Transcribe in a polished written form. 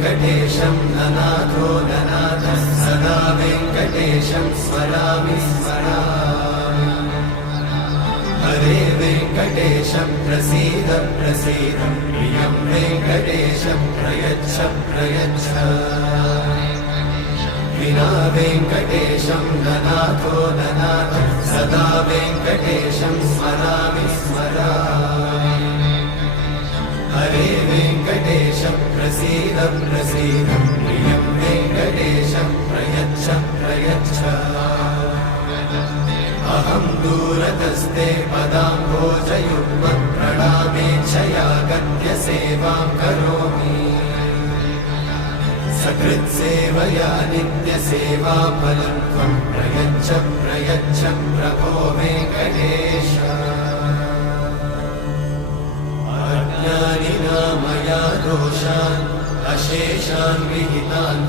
वेङ्कटेशं ननाथो ननाथः सदा वेङ्कटेशं स्मरामि स्मरामि हरे वेङ्कटेशं प्रसीद प्रसीद प्रियं वेङ्कटेशं प्रयच्छ प्रयच्छ विना वेङ्कटेशं ननाथो ननाथः सदा वेङ्कटेशं स्मरामि स्मरामि हरे वेङ्कटेशं प्रसीद प्रसीद प्रियं वेङ्कटेशं प्रयच्छ प्रयच्छ अहं दूरतस्ते पदाम्भोजयुग्मं प्रणामेच्छया गत्य सेवां करोमि सकृत्सेवया नित्यसेवाफलं त्वं प्रयच्छ प्रयच्छ प्रभो वेङ्कटेश अज्ञानिना मया दोषान् अशेषान् विहितान्